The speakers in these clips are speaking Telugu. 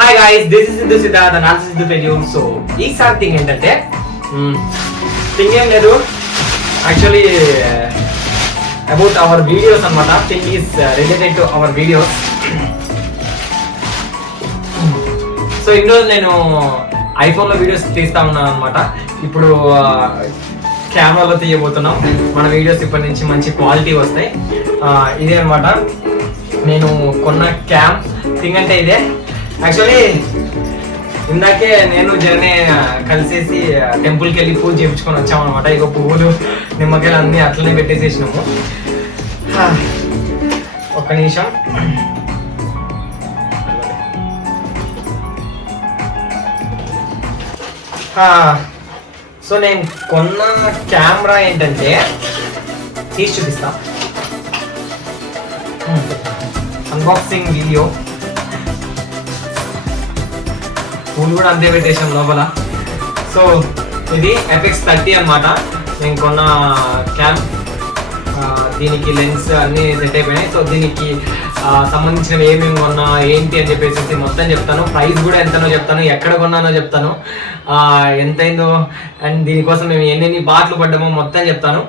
Hi guys, this is Siddhu Siddharth and also Siddhu ఫెల్యూమ్. సో ఈసారి థింగ్ ఏంటంటే థింగ్ ఏం లేదు, యాక్చువల్లీ అబౌట్ అవర్ వీడియోస్ అనమాట. Thing is related to our videos. So ఇన్ని రోజులు నేను ఐఫోన్లో వీడియోస్ తీస్తా ఉన్నాను అనమాట. ఇప్పుడు కెమెరాలో తీయబోతున్నాం మన వీడియోస్. ఇప్పటి నుంచి మంచి క్వాలిటీ వస్తాయి. ఇదే అనమాట నేను కొన్న క్యామ్. థింగ్ అంటే ఇదే. యాక్చువల్లీ ఇందాకే నేను జర్నీ కలిసేసి టెంపుల్కి వెళ్ళి పూజ చేయించుకొని వచ్చామన్నమాట. ఇక పువ్వులు నిమ్మకాయలు అన్నీ అట్లనే పెట్టేసేసినాము. ఒక్క నిమిషం. సో నేను కొన్న కెమెరా ఏంటంటే తీసి చూపిస్తా. Unboxing video. పూలు కూడా అంతే పెట్టేసాం లోపల. సో ఇది FX30 అన్నమాట. నేను కొన్న క్యామ్. దీనికి లెన్స్ అన్నీ సెట్ అయిపోయినాయి. సో దీనికి సంబంధించినవి ఏమేమి కొన్నా ఏంటి అని చెప్పేసి మొత్తం చెప్తాను. ప్రైస్ కూడా ఎంతనో చెప్తాను, ఎక్కడ కొన్నానో చెప్తాను, ఎంతైందో, అండ్ దీనికోసం మేము ఎన్ని బాట్లు పడ్డామో మొత్తం చెప్తాను.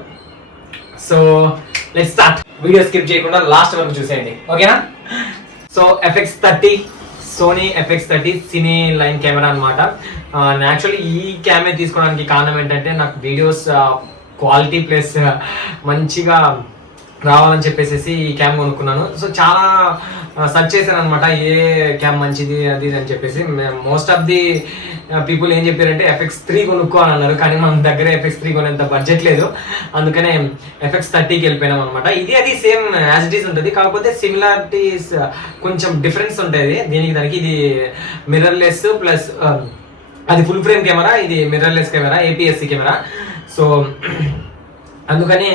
So let's start. Video skip చేయకుండా లాస్ట్ వరకు చూసేయండి, ఓకేనా? సో FX30, సోనీ FX30 సినీ లైన్ కెమెరా అనమాట. యాక్చువల్లీ ఈ కెమెరా తీసుకోవడానికి కారణం ఏంటంటే నాకు వీడియోస్ క్వాలిటీ ప్లస్ మంచిగా రావాలని చెప్పేసి ఈ క్యామ్ కొనుక్కున్నాను. సో చాలా సెర్చ్ చేశాను అనమాట, ఏ క్యామ్ మంచిది అది అని చెప్పేసి. మోస్ట్ ఆఫ్ ది పీపుల్ ఏం చెప్పారంటే FX3 కొనుక్కో అని అన్నారు. కానీ మన దగ్గర FX3 కొనేంత బడ్జెట్ లేదు. అందుకనే FX30కి వెళ్ళిపోయినాం అనమాట. ఇది అది సేమ్ యాజ్ ఇట్ ఈస్ ఉంటుంది, కాకపోతే సిమిలారిటీస్ కొంచెం డిఫరెన్స్ ఉంటుంది దీనికి దానికి. ఇది మిర్రర్లెస్ ప్లస్ అది ఫుల్ ఫ్రేమ్ కెమెరా, ఇది mirrorless camera, APS-C camera. So అందుకని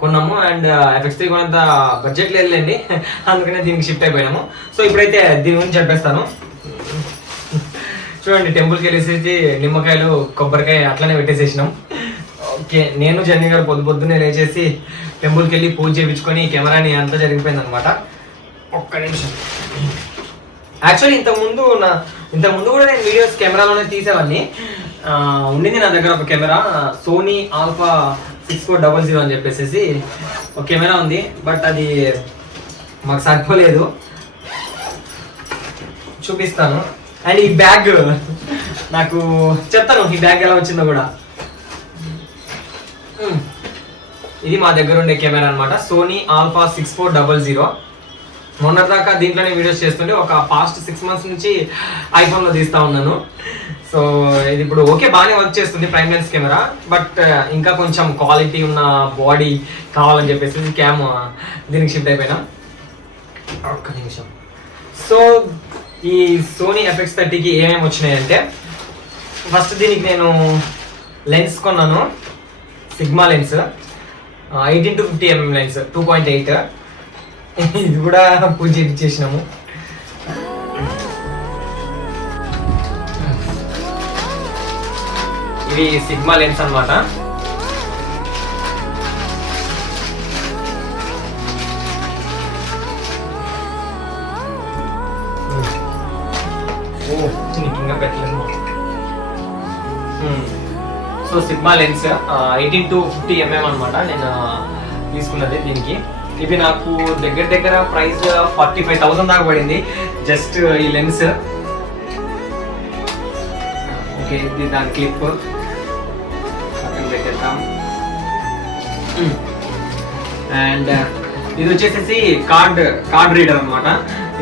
కొన్నాము. అండ్ FX3 కొనేంత బడ్జెట్ లేదులేండి, అందుకనే దీనికి షిఫ్ట్ అయిపోయినాము. సో ఇప్పుడైతే దీని గురించి చెప్పేస్తాను. చూడండి, టెంపుల్కి వెళ్ళేసి నిమ్మకాయలు కొబ్బరికాయ అట్లనే పెట్టేసేసినాం. ఓకే, నేను జర్నీ గారు పొద్దున్నే లేచేసి టెంపుల్కి వెళ్ళి పూజ చేయించుకొని కెమెరాని అంతా జరిగిపోయింది అనమాట. ఒక్క నిమిషం. యాక్చువల్లీ ఇంతకుముందు కూడా నేను వీడియోస్ కెమెరాలోనే తీసేవాడిని. ఉండింది నా దగ్గర ఒక కెమెరా, సోనీ ఆల్ఫా 6400 అని చెప్పేసి ఒక కెమెరా ఉంది. బట్ అది మాకు సరిపోలేదు, చూపిస్తాను. అండ్ ఈ బ్యాగ్ నాకు చెప్తాను ఈ బ్యాగ్ ఎలా వచ్చిందో కూడా. ఇది మా దగ్గర ఉండే కెమెరా అనమాట, సోనీ ఆల్ఫా 6400. మొన్నటిదాకా దీంట్లోనే వీడియోస్ చేస్తుంటే ఒక పాస్ట్ 6 months నుంచి ఐఫోన్లో తీస్తూ ఉన్నాను. సో ఇది ఇప్పుడు ఓకే, బాగానే వర్క్ చేస్తుంది, ప్రైమ్ లెన్స్ కెమెరా. బట్ ఇంకా కొంచెం క్వాలిటీ ఉన్న బాడీ కావాలని చెప్పేసి క్యామ్ దీనికి షిఫ్ట్ అయిపోయినా. ఒక్క నిమిషం. సో ఈ సోనీ FX30కి ఏమేమి వచ్చినాయంటే, ఫస్ట్ దీనికి నేను లెన్స్ కొన్నాను, సిగ్మా లెన్స్ 18-50mm లెన్స్ 2.8. ఇది కూడా పూజ చేయించేసినాము. ఇది సిగ్మా లెన్స్ అన్నమాట. సో సిగ్మా లెన్స్ 18-50mm అనమాట నేను తీసుకున్నది దీనికి. ఇవి నాకు దగ్గర ప్రైస్ 45,000 దాకా పడింది జస్ట్ ఈ లెన్స్. ఓకే, ఇది దాని క్లిప్ పక్కన పెట్టేద్దాం. అండ్ ఇది వచ్చేసి కార్డ్ రీడర్ అనమాట.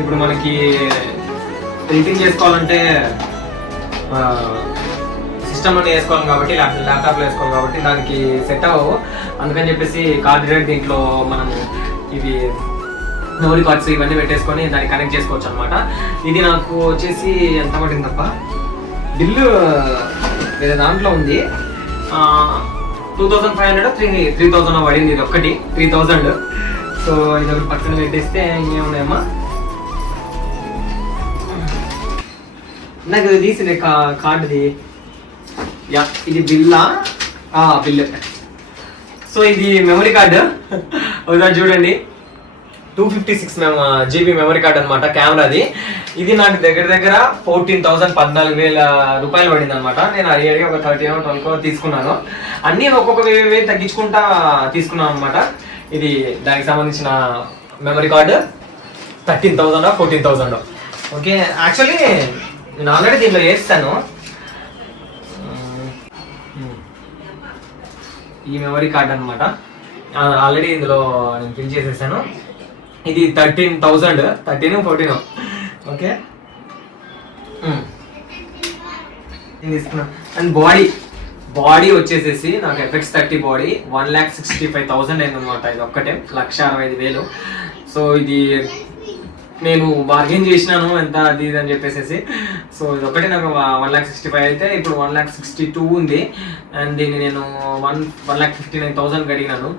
ఇప్పుడు మనకి ఎడిటింగ్ చేసుకోవాలంటే సిస్టంలోనే వేసుకోవాలి కాబట్టి, ల్యాప్టాప్లో వేసుకోవాలి కాబట్టి దానికి సెట్ అవ్వవు. అందుకని చెప్పేసి కార్డ్ రీడర్ దీంట్లో మనం ఇవి మెమరీ కార్డ్స్ ఇవన్నీ పెట్టేసుకొని దాన్ని కనెక్ట్ చేసుకోవచ్చు అనమాట. ఇది నాకు వచ్చేసి ఎంత పడింది తప్ప, బిల్లు వేరే దాంట్లో ఉంది, 2500 3,000 పడింది. ఇది ఒక్కటి 3,000. సో ఇది ఒకటి పక్కన పెట్టేస్తే ఇంకేమున్నాయమ్మా, నాకు ఇది తీసింది కార్డుది. ఇది బిల్లా, బిల్. సో ఇది మెమరీ కార్డు ఒకసారి చూడండి. 256 GB మెమరీ కార్డ్ అనమాట కెమెరాది. ఇది నాకు దగ్గర దగ్గర 14,000 రూపాయలు పడింది అనమాట. నేను అడిగి ఒక 13-12 తీసుకున్నాను. అన్నీ ఒక్కొక్క వేలు తగ్గించుకుంటా తీసుకున్నాను అనమాట. ఇది దానికి సంబంధించిన మెమరీ కార్డు 13,000 14,000. ఓకే, యాక్చువల్లీ నేను ఆల్రెడీ దీంట్లో వేస్తాను. ఈ మెమరీ కార్డ్ అనమాట, ఆల్రెడీ ఇందులో నేను ఫిల్ చేసేసాను. ఇది 13,000 13-14. ఓకే, తీసుకున్నా. అండ్ బాడీ వచ్చేసేసి నాకు FX30 బాడీ 1,65,000 అయింది అనమాట. ఇది ఒక్కటే 1,65,000. సో ఇది నేను బార్గెన్ చేసినాను ఎంత అది ఇది అని చెప్పేసి. సో ఇది ఒకటి నాకు 1,65,000 అయితే ఇప్పుడు 1,62,000 ఉంది. అండ్ దీన్ని నేను 1,59,000 అడిగినాను.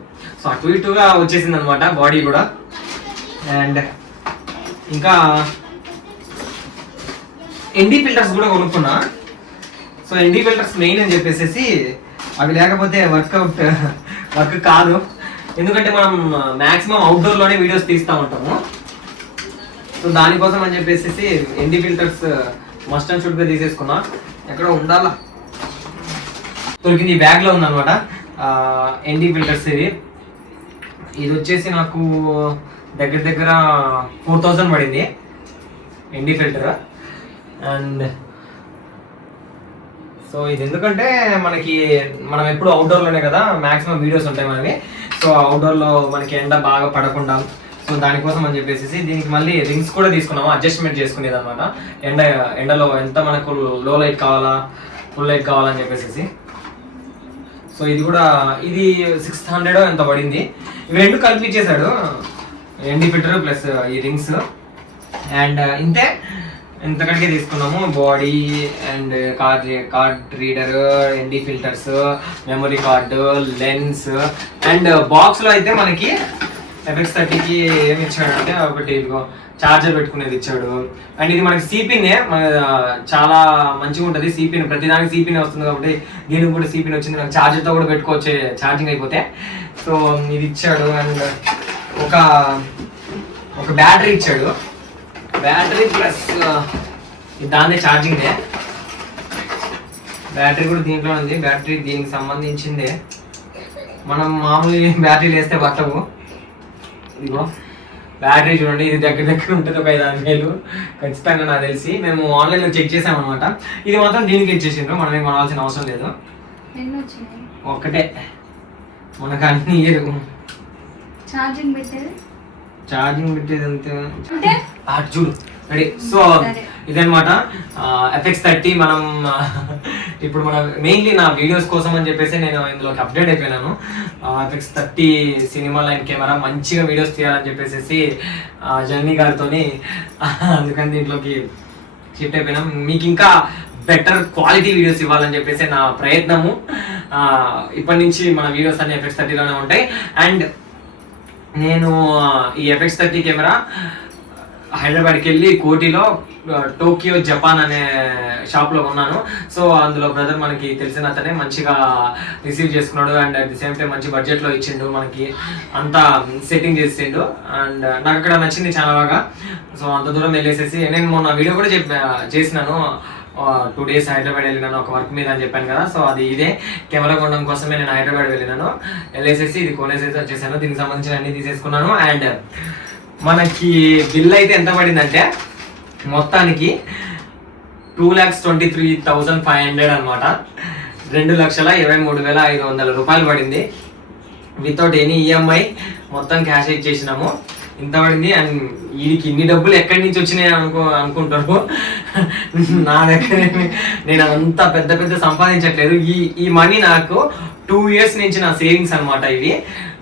సో అటు ఇటుగా వచ్చేసింది అనమాట బాడీ కూడా. అండ్ ఇంకా ND ఫిల్టర్స్ కూడా కొనుక్కున్నా. సో ND ఫిల్టర్స్ మెయిన్ అని చెప్పేసి అవి లేకపోతే వర్క్ కాదు. ఎందుకంటే మనం మ్యాక్సిమం అవుట్డోర్లోనే వీడియోస్ తీస్తూ ఉంటాము. సో దానికోసం అని చెప్పేసి ND ఫిల్టర్స్ మస్ట్ అండ్ షుడ్గా తీసేసుకున్నా. ఎక్కడ ఉండాలా దొరికింది, ఈ బ్యాగ్లో ఉందన్నమాట ND ఫిల్టర్స్. ఇది వచ్చేసి నాకు దగ్గర దగ్గర 4,000 పడింది ND ఫిల్టర్. అండ్ సో ఇది ఎందుకంటే మనం ఎప్పుడు అవుట్డోర్లోనే కదా మ్యాక్సిమం వీడియోస్ ఉంటాయి మనవి. సో అవుట్డోర్లో మనకి ఎండ బాగా పడకుండా, సో దానికోసం అని చెప్పేసి దీనికి మళ్ళీ రింగ్స్ కూడా తీసుకున్నాము, అడ్జస్ట్మెంట్ చేసుకునేది అనమాట. ఎండలో ఎంత మనకు లో లైట్ కావాలా ఫుల్ లైట్ కావాలని చెప్పేసి. సో ఇది కూడా 600 ఎంత పడింది. ఇవి రెండు కలిపి ఇచ్చేసాడు, ND ఫిల్టర్ ప్లస్ ఈ రింగ్స్. అండ్ ఇంతకంటే తీసుకున్నాము body and card reader, ND filters, memory card, lens. And బాక్స్లో అయితే మనకి FX30కి ఏమి ఇచ్చాడు అంటే ఒకటి చార్జర్ పెట్టుకునేది ఇచ్చాడు. అండ్ ఇది మనకి సిపినే చాలా మంచిగా ఉంటుంది. సిపిన్ ప్రతిదానికి సిపినే వస్తుంది కాబట్టి దీనికి కూడా సిపిన్ వచ్చింది. నాకు చార్జర్తో కూడా పెట్టుకోవచ్చు ఛార్జింగ్ అయిపోతే. సో ఇది ఇచ్చాడు. అండ్ ఒక బ్యాటరీ ఇచ్చాడు, బ్యాటరీ ప్లస్ దాన్నే ఛార్జింగ్దే. బ్యాటరీ కూడా దీంట్లో ఉంది. బ్యాటరీ దీనికి సంబంధించిందే, మనం మామూలు బ్యాటరీలు వేస్తే పట్టవు. ఇదిగో బ్యాటరీ చూడండి, ఇది దగ్గర ఉంటుంది ఒక 5,000 ఖచ్చితంగా నాకు తెలిసి. మేము ఆన్లైన్లో చెక్ చేసామన్నమాట. ఇది మాత్రం దీనికి ఇచ్చేసిండ్రు, మనం ఏం కొనాల్సిన అవసరం లేదు. ఒక్కటే మనకు అన్ని ఇయర్ ఛార్జింగ్ పెట్టేది అంతే. చూడు రెడీ. సో ఇదనమాట FX30. ఇప్పుడు మెయిన్లీ నా వీడియోస్ కోసం అని చెప్పేసి నేను ఇందులోకి అప్డేట్ అయిపోయినాను. FX30 సినిమా లైన్ కెమెరా మంచిగా వీడియోస్ తీయాలని చెప్పేసి జర్నీ గారితో, అందుకని దీంట్లోకి షిఫ్ట్ అయిపోయినాం. మీకు ఇంకా బెటర్ క్వాలిటీ వీడియోస్ ఇవ్వాలని చెప్పేసి నా ప్రయత్నము. ఇప్పటి నుంచి మన వీడియోస్ అన్ని FX30లోనే ఉంటాయి. అండ్ నేను ఈ FX30 కెమెరా హైదరాబాద్కి వెళ్ళి కోటిలో టోక్యో జపాన్ అనే షాప్లో కొన్నాను. సో అందులో బ్రదర్ మనకి తెలిసిన అతనే మంచిగా రిసీవ్ చేసుకున్నాడు. And at the same time మంచి బడ్జెట్లో ఇచ్చిండు, మనకి అంతా సెట్టింగ్ చేసిండు. అండ్ నాకు అక్కడ నచ్చింది చాలా బాగా. సో అంత దూరం వెళ్ళేసేసి నేను మొన్న వీడియో కూడా చేసినాను. 2 days హైదరాబాద్ వెళ్ళినాను ఒక వర్క్ మీద అని చెప్పాను కదా. సో అది ఇదే కెమెరా కొనడం కోసమే నేను హైదరాబాద్ వెళ్ళినాను. వెళ్ళేసేసి ఇది కొనేసేసి వచ్చేసాను. దీనికి సంబంధించిన అన్ని తీసేసుకున్నాను. అండ్ మనకి బిల్ అయితే ఎంత పడిందంటే మొత్తానికి 2,23,500 అనమాట. 2,23,500 రూపాయలు పడింది వితౌట్ ఎనీ EMI. మొత్తం క్యాష్ ఇచ్చేసినాము, ఇంత పడింది. అండ్ వీడికి ఇన్ని డబ్బులు ఎక్కడి నుంచి వచ్చినాయి అనుకుంటారు. నా దగ్గర నేను అంత పెద్ద సంపాదించట్లేదు. ఈ మనీ నాకు 2 years నుంచి నా సేవింగ్స్ అనమాట. ఇవి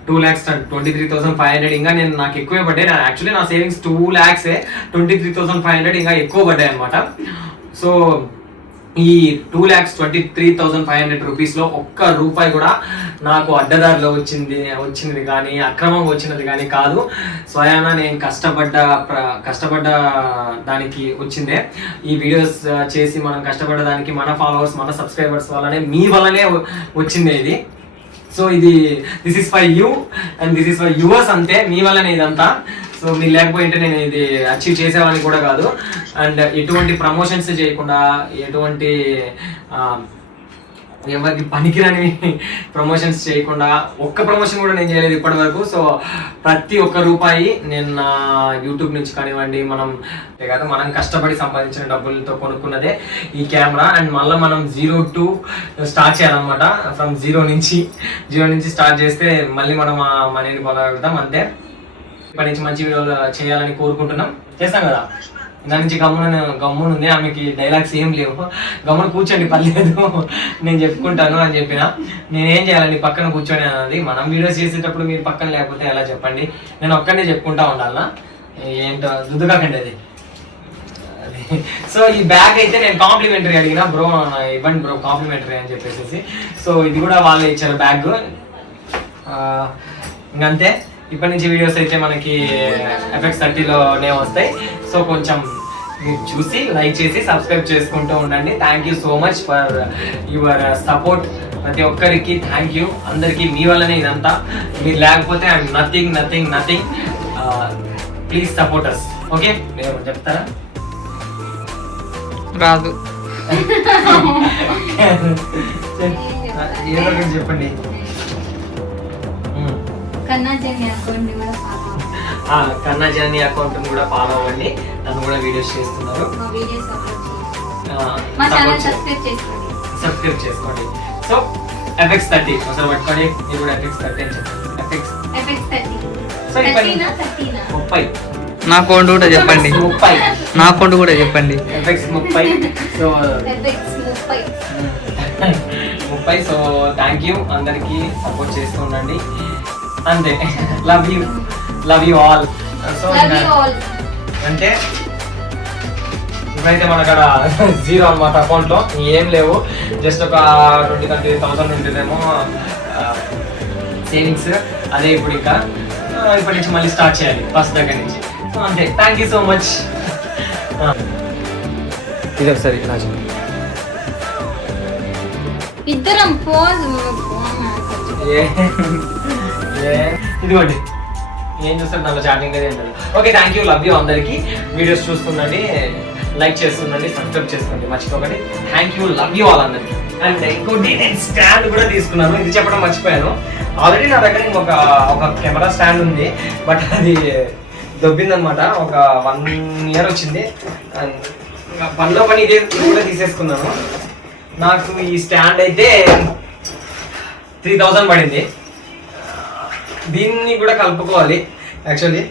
2,23,500. ఇంకా నాకు ఎక్కువే పడ్డాయి. యాక్చువల్లీ నా సేవింగ్స్ 2 lakhs, 23,500 ఇంకా ఎక్కువ పడ్డాయి అనమాట. సో ఈ 2,23,500 రూపీస్లో ఒక్క రూపాయి కూడా నాకు అడ్డదారిలో వచ్చినది కానీ అక్రమంగా వచ్చినది కానీ కాదు. స్వయానా నేను కష్టపడ్డ దానికి వచ్చిందే. ఈ వీడియోస్ చేసి మనం కష్టపడ్డ దానికి మన ఫాలోవర్స్, మన సబ్స్క్రైబర్స్ వల్లనే, మీ వల్లనే వచ్చిందే ఇది. So this is for you and this is for yours అంతే, మీ వల్లనే ఇదంతా. సో మీరు లేకపోయింటే నేను ఇది అచీవ్ చేసేవాడిని కూడా కాదు. అండ్ ఎటువంటి ప్రమోషన్స్ చేయకుండా, ఎటువంటి ఎవరికి పనికిరాని ప్రమోషన్స్ చేయకుండా, ఒక్క ప్రమోషన్ కూడా నేను చేయలేదు ఇప్పటి వరకు. సో ప్రతి ఒక్క రూపాయి నేను నా యూట్యూబ్ నుంచి కానివ్వండి, మనం కష్టపడి సంపాదించిన డబ్బులతో కొనుక్కున్నదే ఈ కెమెరా. అండ్ మళ్ళీ మనం 0 to స్టార్ట్ చేయాలన్నమాట. ఫ్రమ్ జీరో నుంచి స్టార్ట్ చేస్తే మళ్ళీ మనం ఆ మనీని పొందగలుగుతాం. అంతే. ఇప్పటి నుంచి మంచి వీడియోలు చేయాలని కోరుకుంటున్నాం. చేస్తాం కదా. దాని నుంచి గమ్మునుంది, ఆమెకి డైలాగ్స్ ఏం లేవు. గమ్మున కూర్చోండి పర్లేదు, నేను చెప్పుకుంటాను అని చెప్పిన. నేనేం చేయాలని పక్కన కూర్చొని అన్నది. మనం వీడియోస్ చేసేటప్పుడు మీరు పక్కన లేకపోతే ఎలా చెప్పండి? నేను ఒక్కనే చెప్పుకుంటా ఉండాలనా? ఏంటో దుద్దుకాకండి అది. సో ఈ బ్యాగ్ అయితే నేను కాంప్లిమెంటరీ అడిగిన, బ్రో ఇవ్వండి బ్రో కాంప్లిమెంటరీ అని చెప్పేసి. సో ఇది కూడా వాళ్ళే ఇచ్చారు బ్యాగ్. ఇంకంతే. ఇప్పటి నుంచి వీడియోస్ అయితే మనకి FX 30లోనే వస్తాయి. సో కొంచెం మీరు చూసి లైక్ చేసి సబ్స్క్రైబ్ చేసుకుంటూ ఉండండి. Thank you so much for your support. ప్రతి ఒక్కరికి థ్యాంక్ యూ. అందరికీ మీ వల్లనే ఇదంతా. మీరు లేకపోతే I'm nothing. Please support us. Okay, మీరు చెప్తారా? రాదు. ఏదో ఒకటి చెప్పండి. కన్నా జర్నీ అకౌంట్ కూడా ఫాలో అవ్వండి. నన్ను కూడా వీడియోస్ చేస్తున్నారు. సబ్స్క్రైబ్ చేసుకోండి. సో FX 30 ఒకసారి పట్టుకోండి. మీరు కూడా FX 30 అని చెప్పండి. FX 30. నా అకౌంట్ కూడా చెప్పండి. 30. నా అకౌంట్ కూడా చెప్పండి. FX 30. So 30. So thank you. అందరికి సపోర్ట్ చేస్తూ ఉండండి. అంతే. Love you all. సో అంటే ఇప్పుడైతే మన అక్కడ 0 అనమాట అకౌంట్లో, ఏం లేవు. జస్ట్ ఒక 20,000 ఉంటుందేమో సేవింగ్స్. అదే ఇప్పుడు ఇంకా ఇప్పటి నుంచి మళ్ళీ స్టార్ట్ చేయాలి ఫస్ట్ దగ్గర నుంచి. సో అంతే. Thank you so much. ఇది ఒకసారి రాజు ఇద్దరం ఇదిగోండి. ఏం చూస్తారు దాంట్లో చాటింగ్ అనేది ఉంటుంది. Okay, thank you. Love you అందరికీ. వీడియోస్ చూస్తుండండి, లైక్ చేస్తుండండి, సబ్స్క్రైబ్ చేసుకోండి మర్చిపోకండి. Thank you. Love you all అందరికీ. అండ్ ఇంకోటి నేను స్టాండ్ కూడా తీసుకున్నాను. ఇది చెప్పడం మర్చిపోయాను. ఆల్రెడీ నా దగ్గర ఒక కెమెరా స్టాండ్ ఉంది, బట్ అది దొబ్బిందనమాట. ఒక 1 year వచ్చింది. పనిలో పని ఇదే కూడా తీసేసుకున్నాను. నాకు ఈ స్టాండ్ అయితే 3000 పడింది. దీన్ని కూడా కలుపుకోవాలి యాక్చువల్లీ.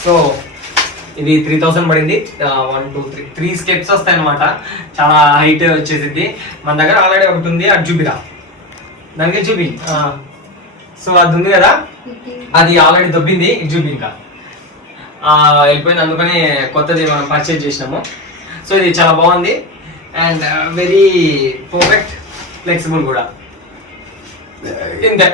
సో ఇది 3000 పడింది. 1 2 3 స్టెప్స్ వస్తాయి అనమాట. చాలా హైట్ వచ్చేసింది. మన దగ్గర ఆల్రెడీ ఒకటి ఉంది, అది చూపిరా. దానికి చూపి. సో అది ఉంది కదా, అది ఆల్రెడీ దొబ్బింది. ఇది చూపి. ఇంకా వెళ్ళిపోయింది. అందుకని కొత్తది మనం పర్చేజ్ చేసినాము. సో ఇది చాలా బాగుంది అండ్ వెరీ పర్ఫెక్ట్, ఫ్లెక్సిబుల్ కూడా. ఇంతే.